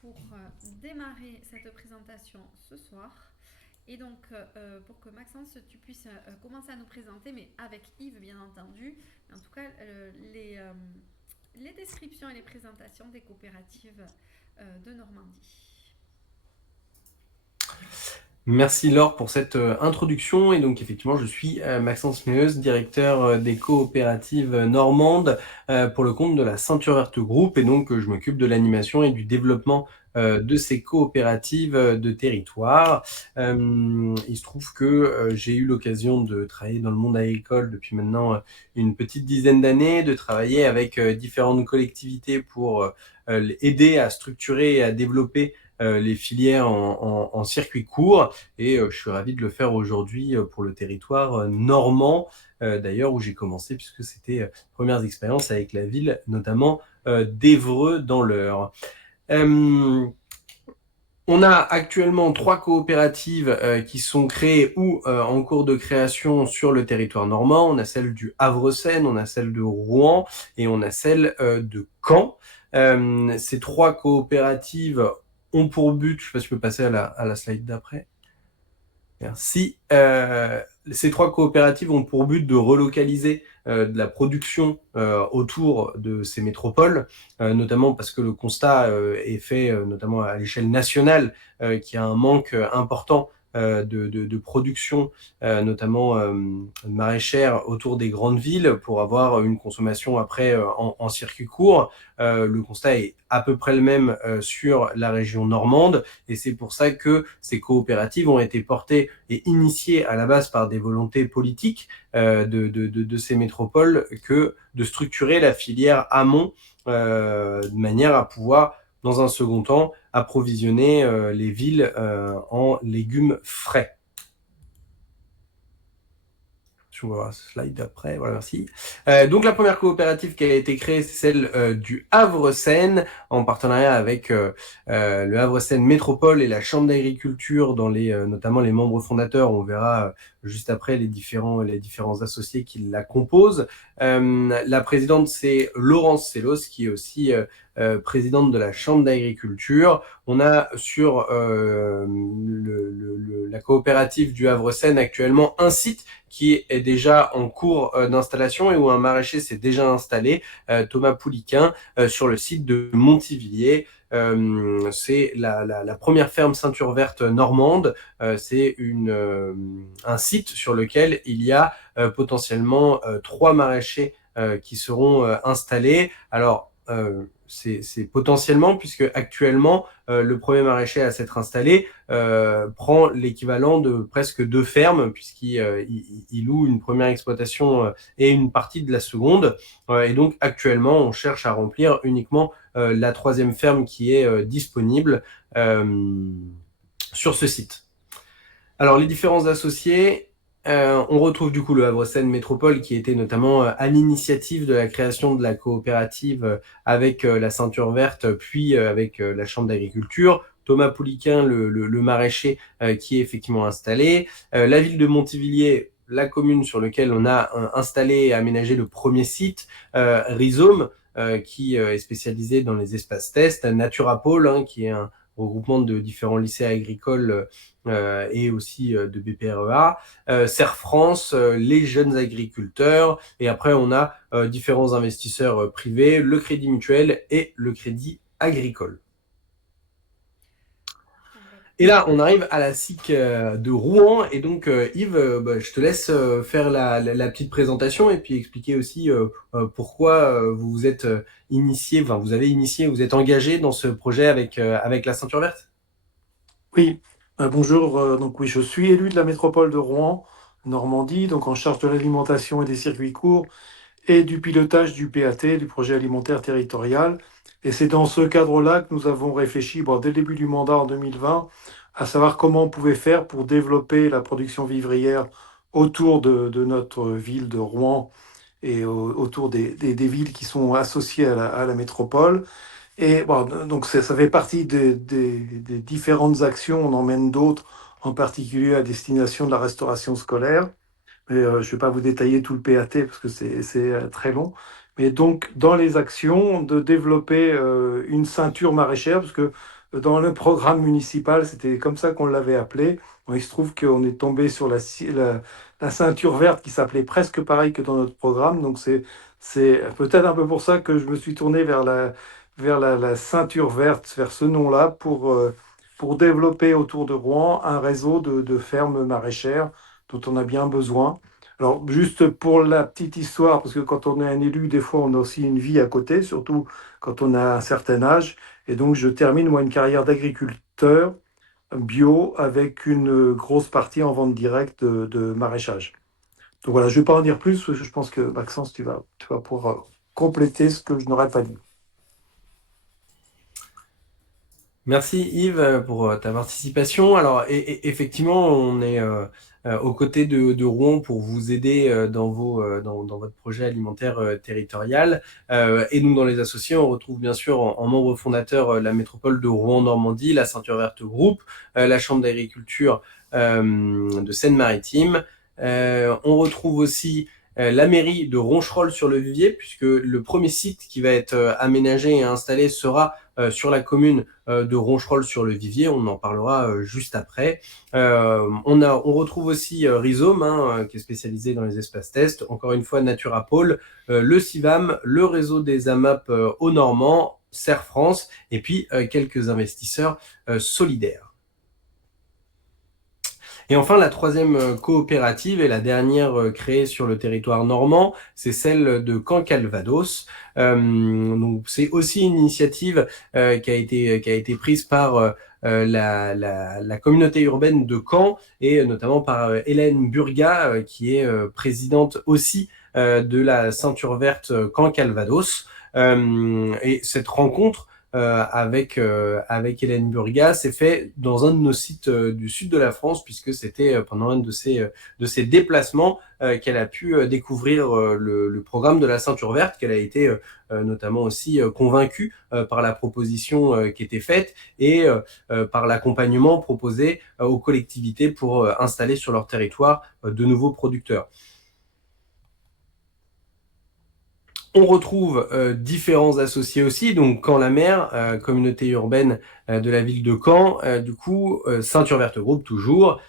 pour démarrer cette présentation ce soir. Et donc, pour que Maxence, tu puisses commencer à nous présenter, mais avec Yves, bien entendu, en tout cas, les descriptions et les présentations des coopératives de Normandie. Merci Laure pour cette introduction. Et donc effectivement, je suis Maxence Meuse, directeur des coopératives normandes pour le compte de la Ceinture Verte Group. Et donc je m'occupe de l'animation et du développement de ces coopératives de territoire. Il se trouve que j'ai eu l'occasion de travailler dans le monde agricole depuis maintenant une petite dizaine d'années, de travailler avec différentes collectivités pour aider à structurer et à développer les filières en circuit court. Et je suis ravi de le faire aujourd'hui pour le territoire normand, d'ailleurs, où j'ai commencé, puisque c'était premières expériences avec la ville, notamment d'Évreux dans l'Eure. On a actuellement 3 coopératives qui sont créées ou en cours de création sur le territoire normand. On a celle du Havre-Seine, on a celle de Rouen et on a celle de Caen. Ces 3 coopératives ont pour but, je ne sais pas si je peux passer à la slide d'après. Merci. Ces 3 coopératives ont pour but de relocaliser de la production autour de ces métropoles, notamment parce que le constat est fait, notamment à l'échelle nationale, qu'il y a un manque important de production, notamment maraîchère, autour des grandes villes pour avoir une consommation après en circuit court. Le constat est à peu près le même sur la région normande, et c'est pour ça que ces coopératives ont été portées et initiées à la base par des volontés politiques de ces métropoles que de structurer la filière amont de manière à pouvoir, dans un second temps, approvisionner les villes en légumes frais. Je vois la slide d'après, voilà, merci. Donc la première coopérative qui a été créée, c'est celle du Havre-Seine, en partenariat avec le Havre-Seine Métropole et la Chambre d'agriculture, dans notamment les membres fondateurs. On verra juste après les différents associés qui la composent. La présidente, c'est Laurence Sellos, qui est aussi présidente de la Chambre d'agriculture. On a sur la coopérative du Havre-Seine actuellement un site qui est déjà en cours d'installation et où un maraîcher s'est déjà installé, Thomas Pouliquin, sur le site de Montivilliers. C'est la première ferme ceinture verte normande. C'est un site sur lequel il y a potentiellement 3 maraîchers qui seront installés. Alors, c'est potentiellement, puisque actuellement, le premier maraîcher à s'être installé prend l'équivalent de presque 2 fermes, puisqu'il loue une première exploitation et une partie de la seconde. Et donc, actuellement, on cherche à remplir uniquement la 3e ferme qui est disponible sur ce site. Alors, les différents associés, on retrouve du coup le Havre-Seine Métropole qui était notamment à l'initiative de la création de la coopérative avec la Ceinture Verte, puis avec la Chambre d'agriculture. Thomas Pouliquin, le maraîcher qui est effectivement installé. La ville de Montivilliers, la commune sur laquelle on a installé et aménagé le premier site. Rhizome, qui est spécialisé dans les espaces tests. Naturapole, hein, qui est un regroupement de différents lycées agricoles et aussi de BPREA, Serre France, les jeunes agriculteurs, et après on a différents investisseurs privés, le Crédit Mutuel et le Crédit Agricole. Et là, on arrive à la SIC de Rouen. Et donc, Yves, je te laisse faire la petite présentation et puis expliquer aussi pourquoi vous vous êtes initié, enfin, vous avez initié, vous êtes engagé dans ce projet avec la Ceinture Verte. Oui, bonjour. Donc oui, je suis élu de la métropole de Rouen, Normandie, donc en charge de l'alimentation et des circuits courts et du pilotage du PAT, du projet alimentaire territorial. Et c'est dans ce cadre-là que nous avons réfléchi, bon, dès le début du mandat en 2020, à savoir comment on pouvait faire pour développer la production vivrière autour de notre ville de Rouen et autour des villes qui sont associées à la métropole. Et bon, donc ça fait partie des différentes actions. On en mène d'autres, en particulier à destination de la restauration scolaire. Mais, je ne vais pas vous détailler tout le PAT parce que c'est très long. Mais donc, dans les actions, de développer une ceinture maraîchère, parce que dans le programme municipal, c'était comme ça qu'on l'avait appelé. Bon, il se trouve qu'on est tombé sur la ceinture verte qui s'appelait presque pareil que dans notre programme. Donc c'est peut-être un peu pour ça que je me suis tourné vers la ceinture verte, vers ce nom-là, pour développer autour de Rouen un réseau de fermes maraîchères dont on a bien besoin. Alors, juste pour la petite histoire, parce que quand on est un élu, des fois, on a aussi une vie à côté, surtout quand on a un certain âge. Et donc, je termine, moi, une carrière d'agriculteur bio avec une grosse partie en vente directe de maraîchage. Donc voilà, je ne vais pas en dire plus, parce que je pense que Maxence, tu vas pouvoir compléter ce que je n'aurais pas dit. Merci Yves pour ta participation. Alors effectivement, on est aux côtés de Rouen pour vous aider dans votre projet alimentaire territorial. Et nous, dans les associés, on retrouve bien sûr en membre fondateur la métropole de Rouen-Normandie, la Ceinture Verte Group, la Chambre d'agriculture de Seine-Maritime. On retrouve aussi la mairie de Roncherolles-sur-le-Vivier, puisque le premier site qui va être aménagé et installé sera sur la commune de Roncherolles-sur-le-Vivier. On en parlera juste après. On retrouve aussi Rhizome, qui est spécialisé dans les espaces tests. Encore une fois, Naturapole, le CIVAM, le réseau des AMAP au Normand, Serre France, et puis quelques investisseurs solidaires. Et enfin, la troisième coopérative et la dernière créée sur le territoire normand, c'est celle de Caen Calvados. Donc, c'est aussi une initiative qui a été prise par la communauté urbaine de Caen et notamment par Hélène Burga, qui est présidente aussi de la Ceinture Verte Caen Calvados. Et cette rencontre avec Hélène Burga s'est fait dans un de nos sites du sud de la France, puisque c'était pendant un de ses déplacements qu'elle a pu découvrir le programme de la Ceinture Verte, qu'elle a été notamment aussi convaincue par la proposition qui était faite et par l'accompagnement proposé aux collectivités pour installer sur leur territoire de nouveaux producteurs. On retrouve différents associés aussi, donc Caen la Mer, communauté urbaine de la ville de Caen, du coup Ceinture Verte Group toujours,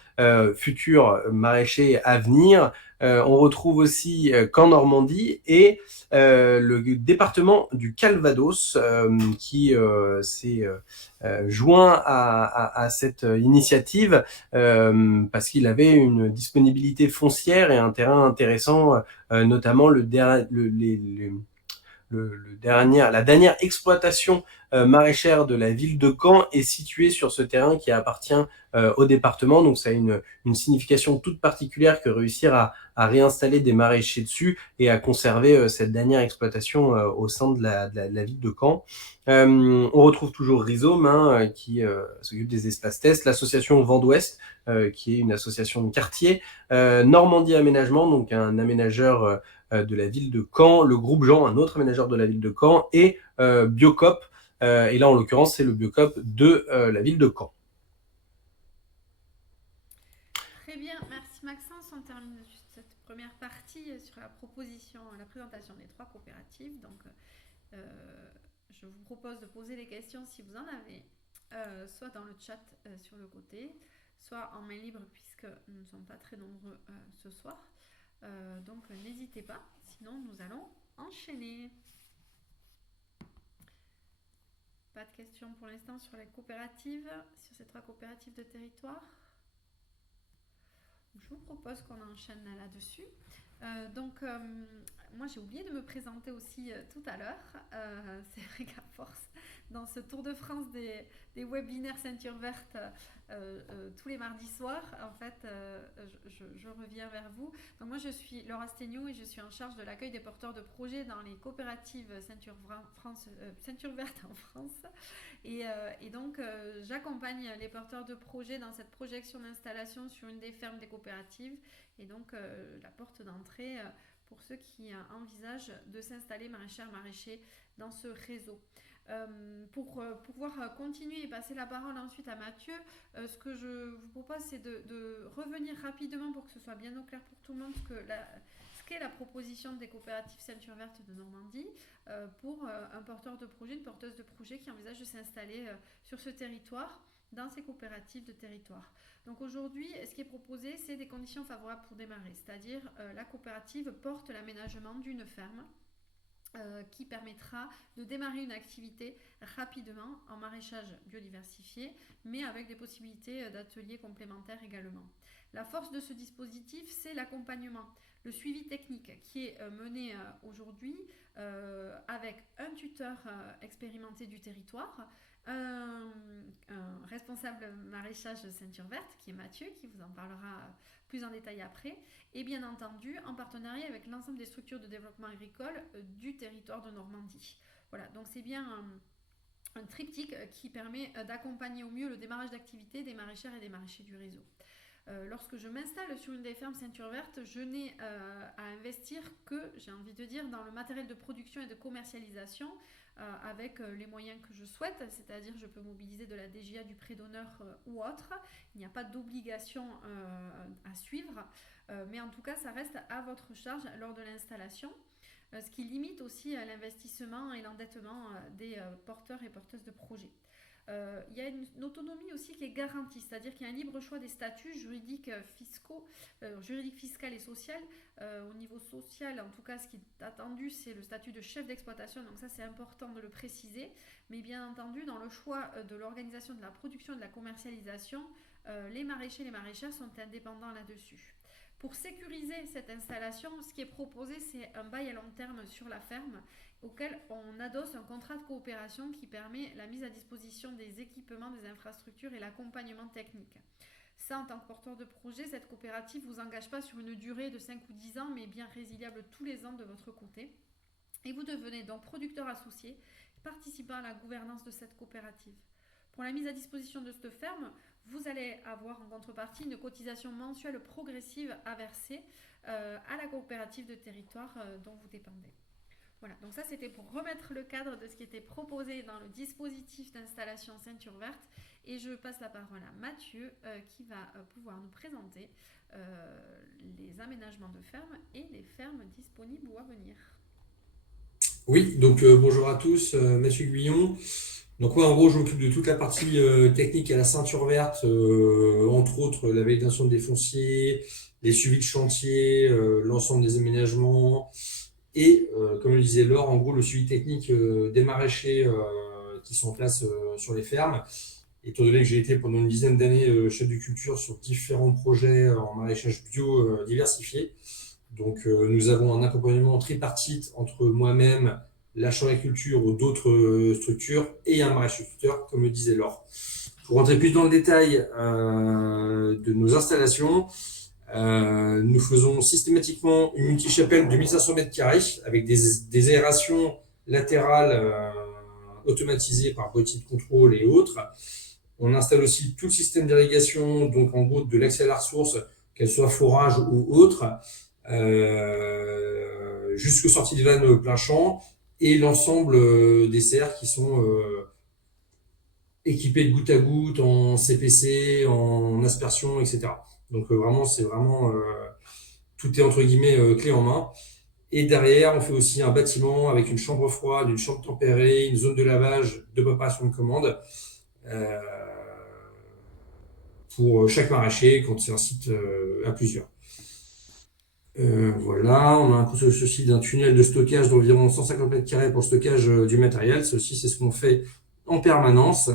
futur maraîcher à venir. On retrouve aussi Caen Normandie et le département du Calvados qui s'est joint à cette initiative parce qu'il avait une disponibilité foncière et un terrain intéressant, notamment la dernière exploitation maraîchère de la ville de Caen est située sur ce terrain qui appartient au département. Donc ça a une signification toute particulière que réussir à réinstaller des maraîchers dessus et à conserver cette dernière exploitation au sein de la ville de Caen. On retrouve toujours Rhizome qui s'occupe des espaces tests, l'association Vent d'Ouest qui est une association de quartier, Normandie Aménagement, donc un aménageur de la ville de Caen, le groupe Jean, un autre aménageur de la ville de Caen, et Biocop, et là en l'occurrence c'est le Biocop de la ville de Caen. Très bien, merci Maxence. On termine juste cette première partie sur la présentation des trois coopératives. Donc, je vous propose de poser les questions si vous en avez, soit dans le chat sur le côté, soit en main libre puisque nous ne sommes pas très nombreux ce soir. Donc n'hésitez pas, sinon nous allons enchaîner. Pas de questions pour l'instant sur les coopératives, sur ces trois coopératives de territoire. Je vous propose qu'on enchaîne là-dessus. Moi j'ai oublié de me présenter aussi tout à l'heure. C'est vrai qu'à force, dans ce tour de France des webinaires Ceinture Verte tous les mardis soirs, en fait, je reviens vers vous. Donc moi je suis Laura Stegnou et je suis en charge de l'accueil des porteurs de projets dans les coopératives Ceinture Verte en France. Et donc j'accompagne les porteurs de projets dans cette projection d'installation sur une des fermes des coopératives. Et donc la porte d'entrée pour ceux qui envisagent de s'installer maraîchers dans ce réseau. Pour pouvoir continuer et passer la parole ensuite à Mathieu, ce que je vous propose c'est de revenir rapidement pour que ce soit bien au clair pour tout le monde, parce que ce qu'est la proposition des coopératives Ceinture Verte de Normandie pour un porteur de projet, une porteuse de projet qui envisage de s'installer sur ce territoire, dans ces coopératives de territoire. Donc aujourd'hui, ce qui est proposé, c'est des conditions favorables pour démarrer, c'est-à-dire la coopérative porte l'aménagement d'une ferme qui permettra de démarrer une activité rapidement en maraîchage biodiversifié, mais avec des possibilités d'ateliers complémentaires également. La force de ce dispositif, c'est l'accompagnement, le suivi technique qui est mené aujourd'hui avec un tuteur expérimenté du territoire, un responsable maraîchage Ceinture Verte qui est Mathieu, qui vous en parlera plus en détail après, et bien entendu en partenariat avec l'ensemble des structures de développement agricole du territoire de Normandie. Voilà, donc c'est bien un triptyque qui permet d'accompagner au mieux le démarrage d'activité des maraîchères et des maraîchers du réseau. Lorsque je m'installe sur une des fermes Ceinture Verte, je n'ai à investir que, j'ai envie de dire, dans le matériel de production et de commercialisation avec les moyens que je souhaite, c'est-à-dire je peux mobiliser de la DGA, du prêt d'honneur ou autre. Il n'y a pas d'obligation à suivre, mais en tout cas, ça reste à votre charge lors de l'installation, ce qui limite aussi l'investissement et l'endettement des porteurs et porteuses de projets. Il y a une autonomie aussi qui est garantie, c'est-à-dire qu'il y a un libre choix des statuts juridiques, fiscaux, juridiques, fiscal et social. Au niveau social, en tout cas, ce qui est attendu, c'est le statut de chef d'exploitation, donc ça c'est important de le préciser. Mais bien entendu, dans le choix de l'organisation de la production et de la commercialisation, les maraîchers et les maraîchères sont indépendants là-dessus. Pour sécuriser cette installation, ce qui est proposé, c'est un bail à long terme sur la ferme auquel on adosse un contrat de coopération qui permet la mise à disposition des équipements, des infrastructures et l'accompagnement technique. Ça, en tant que porteur de projet, cette coopérative ne vous engage pas sur une durée de 5 ou 10 ans, mais bien résiliable tous les ans de votre côté. Et vous devenez donc producteur associé, participant à la gouvernance de cette coopérative. Pour la mise à disposition de cette ferme, vous allez avoir en contrepartie une cotisation mensuelle progressive à verser à la coopérative de territoire dont vous dépendez. Voilà, donc ça c'était pour remettre le cadre de ce qui était proposé dans le dispositif d'installation Ceinture Verte. Et je passe la parole à Mathieu qui va pouvoir nous présenter les aménagements de ferme et les fermes disponibles ou à venir. Oui, donc bonjour à tous, Mathieu Guyon. Donc moi en gros je m'occupe de toute la partie technique à la Ceinture Verte, entre autres la validation des fonciers, les suivis de chantier, l'ensemble des aménagements et comme le disait Laure, en gros le suivi technique des maraîchers qui sont en place sur les fermes. Étant donné que j'ai été pendant une dizaine d'années chef de culture sur différents projets en maraîchage bio diversifié. Donc nous avons un accompagnement tripartite entre moi-même, la chambre d'agriculture ou d'autres structures et un maréchauditeur, comme le disait Laure. Pour rentrer plus dans le détail de nos installations, nous faisons systématiquement une multichapelle de 1500 m² avec des aérations latérales automatisées par boîtier de contrôle et autres. On installe aussi tout le système d'irrigation, donc en gros de l'accès à la ressource, qu'elle soit forage ou autre, jusqu'aux sorties de vannes plein champ, et l'ensemble des serres qui sont équipées de goutte à goutte, en CPC, en aspersion, etc. Donc vraiment, c'est vraiment, tout est entre guillemets clé en main. Et derrière, on fait aussi un bâtiment avec une chambre froide, une chambre tempérée, une zone de lavage, de préparation de commande, pour chaque maraîcher quand c'est un site à plusieurs. Voilà, on a un coup aussi d'un tunnel de stockage d'environ 150 m² pour le stockage du matériel. Ceci, c'est ce qu'on fait en permanence.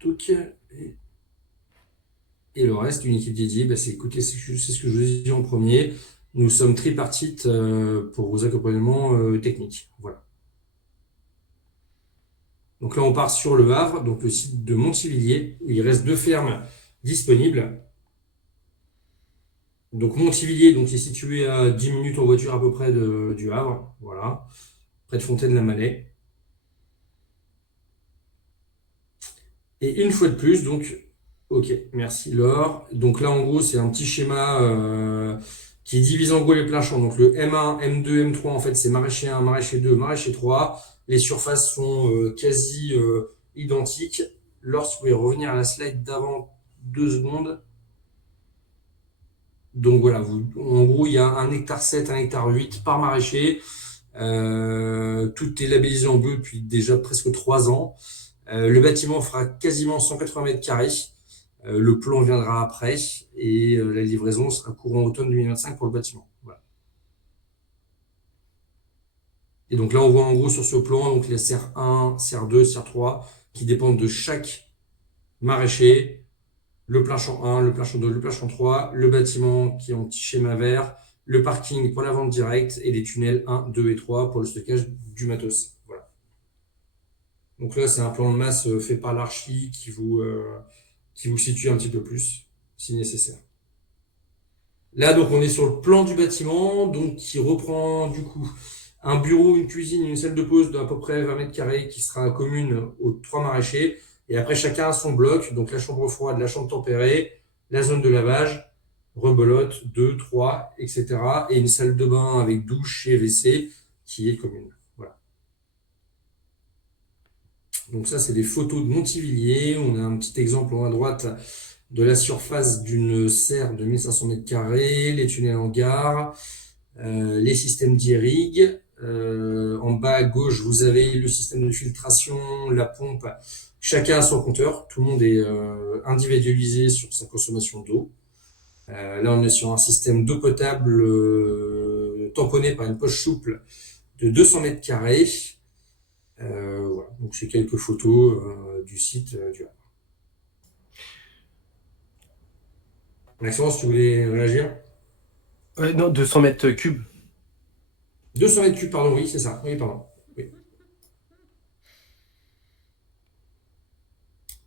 Donc, et le reste, une équipe dédiée, c'est écoutez, c'est ce que je vous ai dit en premier. Nous sommes tripartites pour vos accompagnements techniques. Voilà. Donc là, on part sur le Havre, donc le site de Montivilliers, où il reste 2 fermes disponibles. Donc Montivilliers, donc, est situé à 10 minutes en voiture à peu près du Havre, voilà, près de Fontaine-la-Mallet. Et une fois de plus, donc, ok, merci Laure. Donc là, en gros, c'est un petit schéma qui divise en gros les pleins champs. Donc le M1, M2, M3, en fait, c'est maraîcher 1, maraîcher 2, maraîcher 3. Les surfaces sont quasi identiques. Laure, si vous pouvez revenir à la slide d'avant 2 secondes. Donc voilà, en gros, il y a 1,7 hectare, 1,8 hectare par maraîcher. Tout est labellisé en bleu depuis déjà presque 3 ans. Le bâtiment fera quasiment 180 mètres carrés. Le plan viendra après et la livraison sera courant automne 2025 pour le bâtiment. Voilà. Et donc là, on voit en gros sur ce plan donc les serres 1, serre 2, serre 3 qui dépendent de chaque maraîcher. Le plein champ 1, le plein champ 2, le plein champ 3, le bâtiment qui est en petit schéma vert, le parking pour la vente directe et les tunnels 1, 2 et 3 pour le stockage du matos. Voilà. Donc là, c'est un plan de masse fait par l'archi qui vous situe un petit peu plus, si nécessaire. Là, donc, on est sur le plan du bâtiment, donc qui reprend du coup un bureau, une cuisine, une salle de pause d'à peu près 20 mètres carrés qui sera commune aux 3 maraîchers. Et après, chacun a son bloc, donc la chambre froide, la chambre tempérée, la zone de lavage, rebelote, 2, 3, etc. Et une salle de bain avec douche et WC qui est commune. Voilà. Donc ça, c'est des photos de Montivilliers. On a un petit exemple en haut à droite de la surface d'une serre de 1500 mètres carrés, les tunnels en gare, les systèmes d'irrig. En bas à gauche, vous avez le système de filtration, la pompe. Chacun a son compteur. Tout le monde est individualisé sur sa consommation d'eau. Là, on est sur un système d'eau potable tamponné par une poche souple de 200 mètres carrés. Voilà. Donc, c'est quelques photos du site du Havre. Maxence, tu voulais réagir? Non, 200 mètres cubes. 200 mètres cubes, pardon, oui, c'est ça. Oui, pardon. Oui.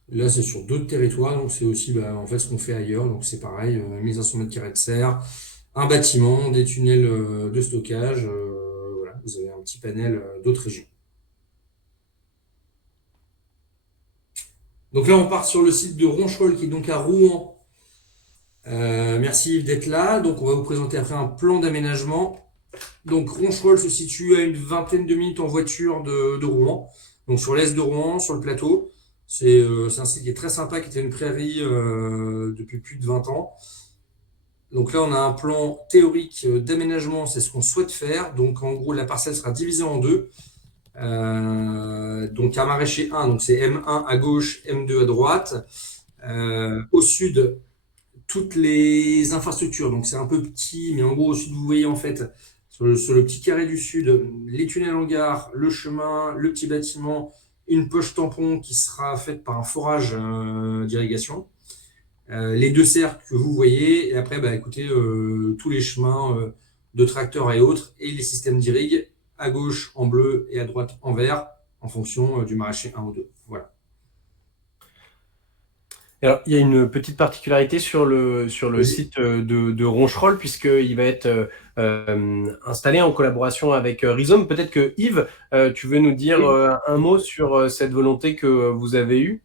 Là, c'est sur d'autres territoires, donc c'est aussi en fait ce qu'on fait ailleurs. Donc c'est pareil, 1500 mètres carrés de serre, un bâtiment, des tunnels de stockage. Voilà, vous avez un petit panel d'autres régions. Donc là, on part sur le site de Roncherolles qui est donc à Rouen. Merci Yves d'être là. Donc on va vous présenter après un plan d'aménagement. Donc Roncherolles se situe à une vingtaine de minutes en voiture de Rouen, donc sur l'est de Rouen, sur le plateau. C'est un site qui est très sympa, qui était une prairie depuis plus de 20 ans. Donc là, on a un plan théorique d'aménagement, c'est ce qu'on souhaite faire. Donc en gros, la parcelle sera divisée en deux. Donc un maraîcher 1, donc c'est M1 à gauche, M2 à droite. Au sud, toutes les infrastructures. Donc c'est un peu petit, mais en gros, au sud, vous voyez en fait sur le petit carré du sud, les tunnels en gare, le chemin, le petit bâtiment, une poche tampon qui sera faite par un forage d'irrigation. Les 2 serres que vous voyez, et après, écoutez, tous les chemins de tracteurs et autres, et les systèmes d'irrig à gauche en bleu et à droite en vert, en fonction du maraîcher 1 ou 2. Voilà. Alors, il y a une petite particularité sur le site de Roncherolles, puisqu'il va être installé en collaboration avec Rhizome. Peut-être que Yves, tu veux nous dire un mot sur cette volonté que vous avez eue?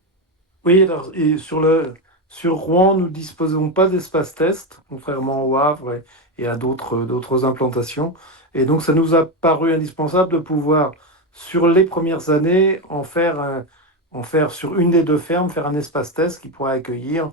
Oui, alors, et sur Rouen, nous ne disposons pas d'espace test, contrairement au Havre et à d'autres implantations. Et donc, ça nous a paru indispensable de pouvoir, sur les premières années, en faire sur une des 2 fermes, faire un espace test qui pourrait accueillir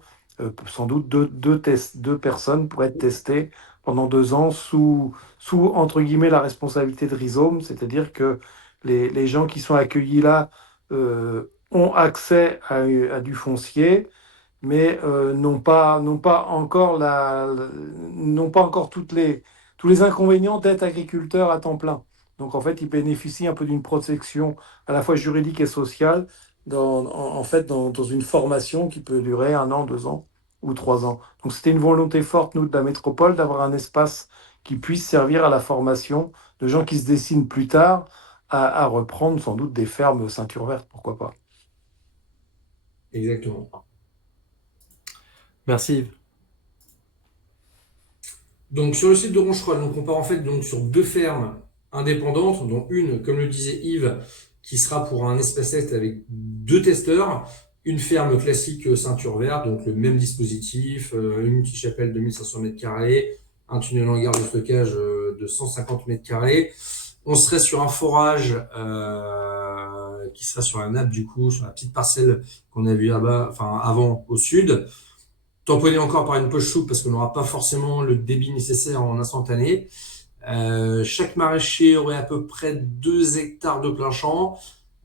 sans doute deux personnes pour être testées pendant 2 ans sous, entre guillemets, la responsabilité de Rhizome, c'est-à-dire que les gens qui sont accueillis là ont accès à du foncier, mais n'ont pas encore tous les inconvénients d'être agriculteurs à temps plein. Donc en fait, ils bénéficient un peu d'une protection à la fois juridique et sociale dans une formation qui peut durer 1 an, 2 ans ou 3 ans. Donc c'était une volonté forte, nous, de la métropole, d'avoir un espace qui puisse servir à la formation de gens qui se dessinent plus tard à reprendre sans doute des fermes ceinture verte, pourquoi pas. Exactement. Merci Yves. Donc sur le site de Roncherolles, on part en fait donc sur 2 fermes indépendantes, dont une, comme le disait Yves, qui sera pour un espace test avec 2 testeurs, une ferme classique ceinture verte, donc le même dispositif, une petite chapelle de 1500 mètres carrés, un tunnel en gare de stockage de 150 mètres carrés. On serait sur un forage qui sera sur la nappe du coup, sur la petite parcelle qu'on a vue là-bas, enfin avant au sud. tamponné encore par une poche souple parce qu'on n'aura pas forcément le débit nécessaire en instantané. Chaque maraîcher aurait à peu près 2 hectares de plein champ.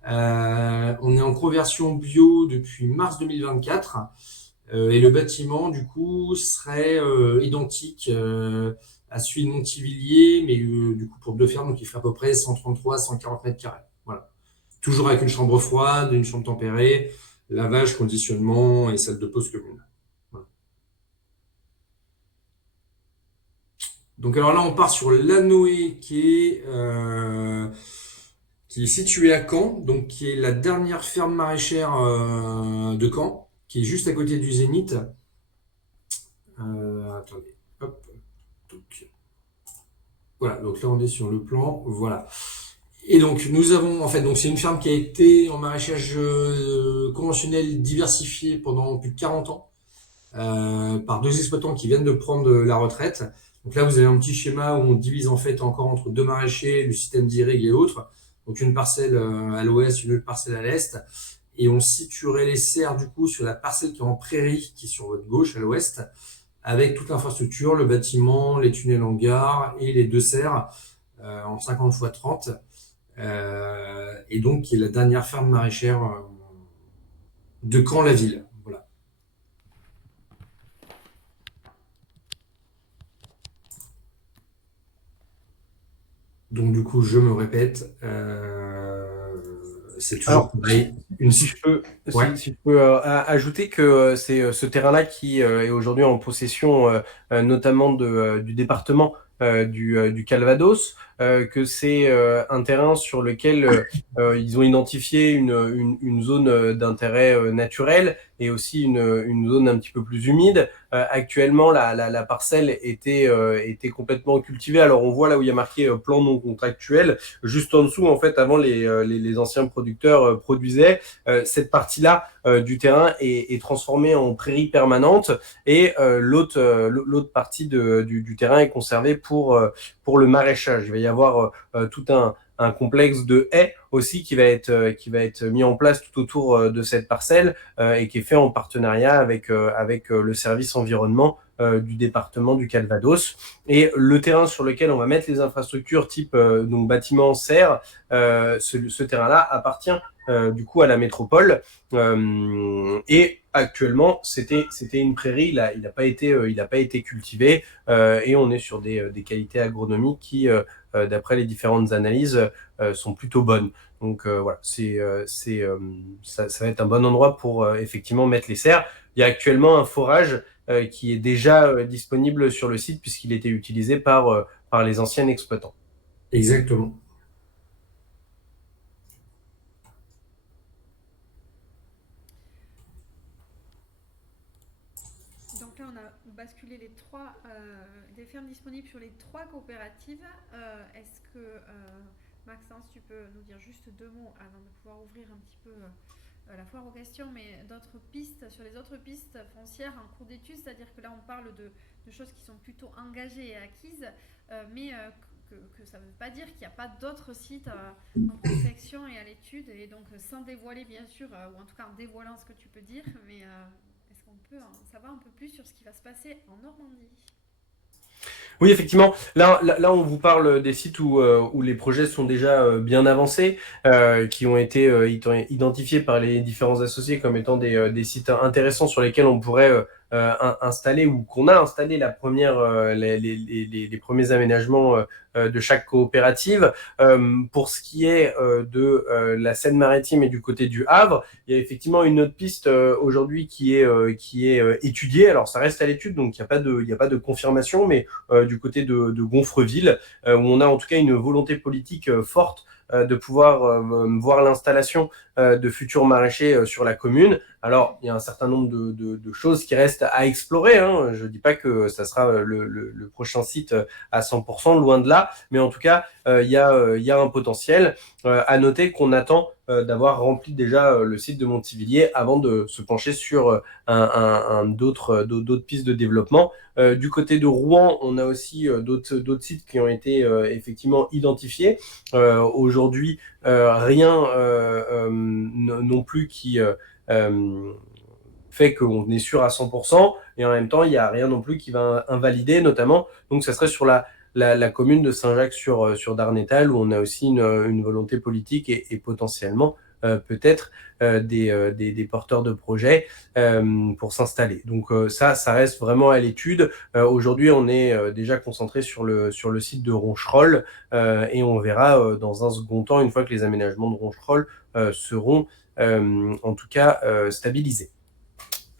On est en conversion bio depuis mars 2024. Et le bâtiment, du coup, serait identique à celui de Montivilliers, mais du coup pour 2 fermes, donc il ferait à peu près 133 à 140 mètres carrés. Voilà. Toujours avec une chambre froide, une chambre tempérée, lavage, conditionnement et salle de pause commune. Voilà. Donc alors là, on part sur l'Anoé qui est située à Caen, donc qui est la dernière ferme maraîchère de Caen, qui est juste à côté du Zénith. Attendez, hop. Donc, voilà, donc là on est sur le plan, voilà. Et donc nous avons, en fait, donc c'est une ferme qui a été en maraîchage conventionnel diversifié pendant plus de 40 ans par 2 exploitants qui viennent de prendre la retraite. Donc là vous avez un petit schéma où on divise en fait encore entre 2 maraîchers, le système d'irrig et autres. Donc une parcelle à l'ouest, une autre parcelle à l'est. Et on situerait les serres du coup sur la parcelle qui est en prairie, qui est sur votre gauche à l'ouest, avec toute l'infrastructure, le bâtiment, les tunnels en gare et les 2 serres en 50 x 30. Et donc qui est la dernière ferme maraîchère de Caen-la-Ville. Voilà. Donc du coup, je me répète, c'est toujours pareil. Si je peux ajouter que c'est ce terrain-là qui est aujourd'hui en possession notamment du département du Calvados, que c'est un terrain sur lequel ils ont identifié une zone d'intérêt naturel et aussi une zone un petit peu plus humide. Actuellement, la parcelle était complètement cultivée. Alors on voit là où il y a marqué plan non contractuel, juste en dessous, en fait, avant les anciens producteurs produisaient. Cette partie-là du terrain est transformée en prairie permanente et l'autre partie du terrain est conservée pour le maraîchage. Il va y avoir tout un complexe de haies aussi qui va être mis en place tout autour de cette parcelle et qui est fait en partenariat avec le service environnement du département du Calvados. Et le terrain sur lequel on va mettre les infrastructures type donc bâtiment, serre, ce terrain-là appartient du coup à la métropole et actuellement c'était une prairie, il n'a pas été cultivé et on est sur des qualités agronomiques qui d'après les différentes analyses sont plutôt bonnes. Donc voilà, ça va être un bon endroit pour effectivement mettre les serres. Il y a actuellement un forage qui est déjà disponible sur le site puisqu'il était utilisé par les anciens exploitants. Exactement. Donc là, on a basculé des fermes disponibles sur les 3 coopératives. Est-ce que, Maxence, tu peux nous dire juste 2 mots avant de pouvoir ouvrir un petit peu la foire aux questions, mais d'autres pistes, sur les autres pistes foncières en cours d'étude, c'est-à-dire que là, on parle de choses qui sont plutôt engagées et acquises, mais que ça ne veut pas dire qu'il n'y a pas d'autres sites en prospection et à l'étude, et donc sans dévoiler, bien sûr, ou en tout cas en dévoilant ce que tu peux dire, mais est-ce qu'on peut en savoir un peu plus sur ce qui va se passer en Normandie ? Oui, effectivement. Là, on vous parle des sites où les projets sont déjà bien avancés, qui ont été identifiés par les différents associés comme étant des sites intéressants sur lesquels on pourrait installer ou qu'on a installé les premiers aménagements de chaque coopérative. Pour ce qui est de la Seine-Maritime et du côté du Havre, il y a effectivement une autre piste aujourd'hui qui est étudiée. Alors ça reste à l'étude, donc il n'y a pas de confirmation, mais du côté de Gonfreville, où on a en tout cas une volonté politique forte de pouvoir voir l'installation de futurs maraîchers sur la commune. Alors, il y a un certain nombre de choses qui restent à explorer. Hein. Je ne dis pas que ça sera le prochain site à 100%, loin de là, mais en tout cas, il y a un potentiel. À noter qu'on attend d'avoir rempli déjà le site de Montivilliers avant de se pencher sur d'autres pistes de développement. Du côté de Rouen, on a aussi d'autres sites qui ont été effectivement identifiés. Aujourd'hui, rien non plus qui fait qu'on est sûr à 100%, et en même temps, il n'y a rien non plus qui va invalider, notamment. Donc, ça serait sur la commune de Saint-Jacques sur Darnétal, où on a aussi une volonté politique et potentiellement peut-être des porteurs de projets pour s'installer. Donc ça reste vraiment à l'étude. Aujourd'hui, on est déjà concentré sur le site de Roncherolles et on verra dans un second temps, une fois que les aménagements de Roncherolles seront en tout cas stabilisés.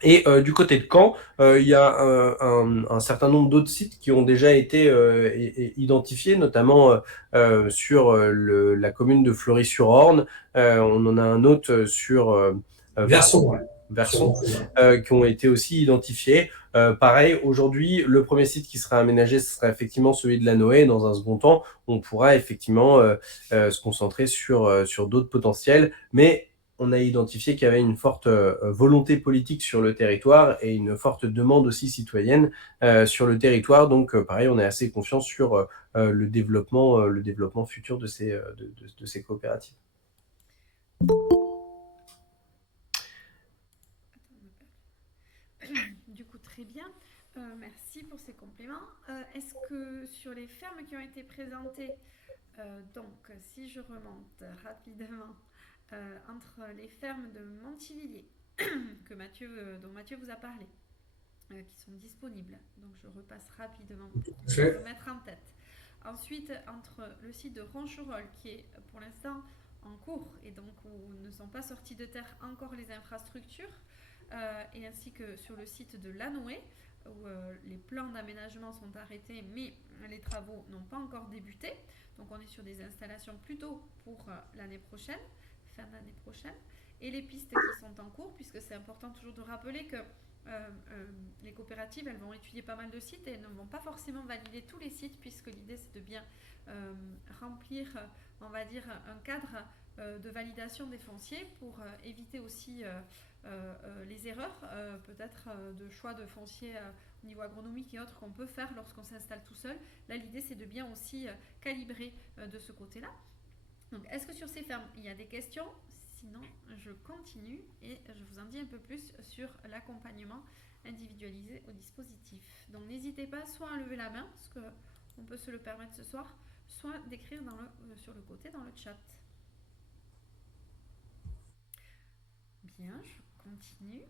Et du côté de Caen, il y a un certain nombre d'autres sites qui ont déjà été identifiés, notamment sur la commune de Fleury-sur-Orne. On en a un autre sur Verson, ouais. Verson, qui ont été aussi identifiés. Pareil, aujourd'hui, le premier site qui sera aménagé, ce sera effectivement celui de la Noé. Dans un second temps, on pourra effectivement se concentrer sur d'autres potentiels, mais on a identifié qu'il y avait une forte volonté politique sur le territoire et une forte demande aussi citoyenne sur le territoire. Donc, pareil, on est assez confiant sur le développement futur de ces coopératives. Du coup, très bien. Merci pour ces compléments. Est-ce que sur les fermes qui ont été présentées, donc si je remonte rapidement entre les fermes de Montivilliers, dont Mathieu vous a parlé, qui sont disponibles, donc je repasse rapidement pour le mettre en tête. Ensuite, entre le site de Roncherolles, qui est pour l'instant en cours et donc où ne sont pas sorties de terre encore les infrastructures, et ainsi que sur le site de Lannoy, où les plans d'aménagement sont arrêtés, mais les travaux n'ont pas encore débuté. Donc on est sur des installations plutôt pour l'année prochaine, fin d'année prochaine. Et les pistes qui sont en cours, puisque c'est important toujours de rappeler que les coopératives, elles vont étudier pas mal de sites et elles ne vont pas forcément valider tous les sites, puisque l'idée c'est de bien remplir, on va dire, un cadre de validation des fonciers pour éviter aussi les erreurs, peut-être de choix de foncier au niveau agronomique et autres qu'on peut faire lorsqu'on s'installe tout seul. Là, l'idée c'est de bien aussi calibrer de ce côté-là. Donc, est-ce que sur ces fermes, il y a des questions ? Sinon, je continue et je vous en dis un peu plus sur l'accompagnement individualisé au dispositif. Donc, n'hésitez pas soit à lever la main, parce qu'on peut se le permettre ce soir, soit d'écrire sur le côté dans le chat. Bien, je continue.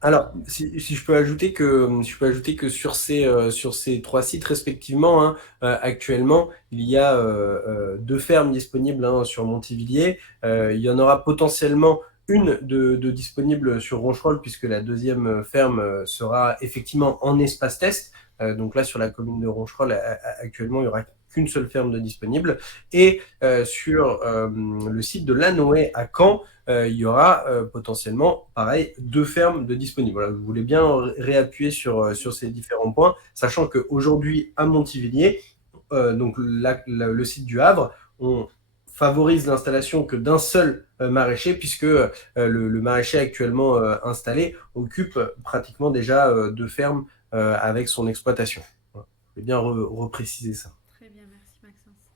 Alors, si je peux ajouter que sur ces 3 sites respectivement, hein, actuellement, il y a 2 fermes disponibles, hein, sur Montivilliers. Il y en aura potentiellement une de disponible sur Roncherolles, puisque la deuxième ferme sera effectivement en espace test. Donc là, sur la commune de Roncherolles, actuellement, il n'y aura qu'une seule ferme de disponible. Et sur le site de Lannoy à Caen, il y aura potentiellement, pareil, 2 fermes de disponibles. Voilà, je voulais bien réappuyer sur ces différents points, sachant qu'aujourd'hui, à Montivilliers, donc le site du Havre, on favorise l'installation que d'un seul maraîcher, puisque le maraîcher actuellement installé occupe pratiquement déjà 2 fermes avec son exploitation. Voilà. Je voulais bien repréciser ça. Très bien, merci Maxence.